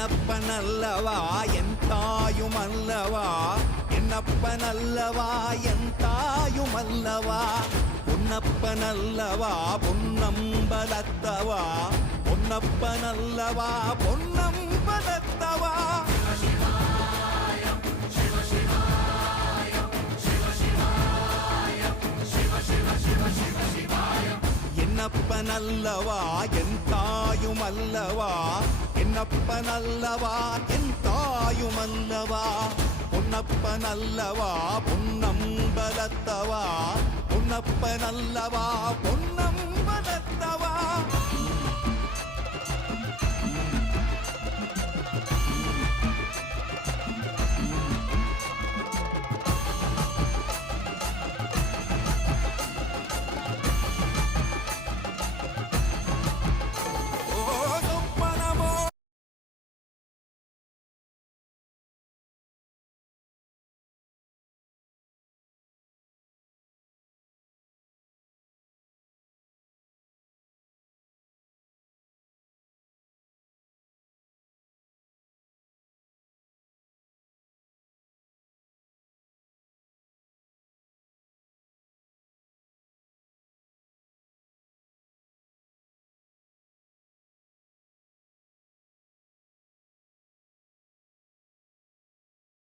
என்னப்பனல்லவா என் தாயுமல்லவா, என்னப்பனல்லவா என் தாயுமல்லவா, பொன்னப்பனல்லவா பொன்னம்பலத்தவா, பொன்னப்பனல்லவா பொன்னம்பலத்தவா. என்னப்பனல்லவா என் தாயுமல்லவா, என்னப்பனல்லவா என் தாயுமல்லவா, பொன்னப்பனல்லவா பொன்னம்பலத்தவா, பொன்னப்பனல்லவா பொன்னம்பலத்தவா.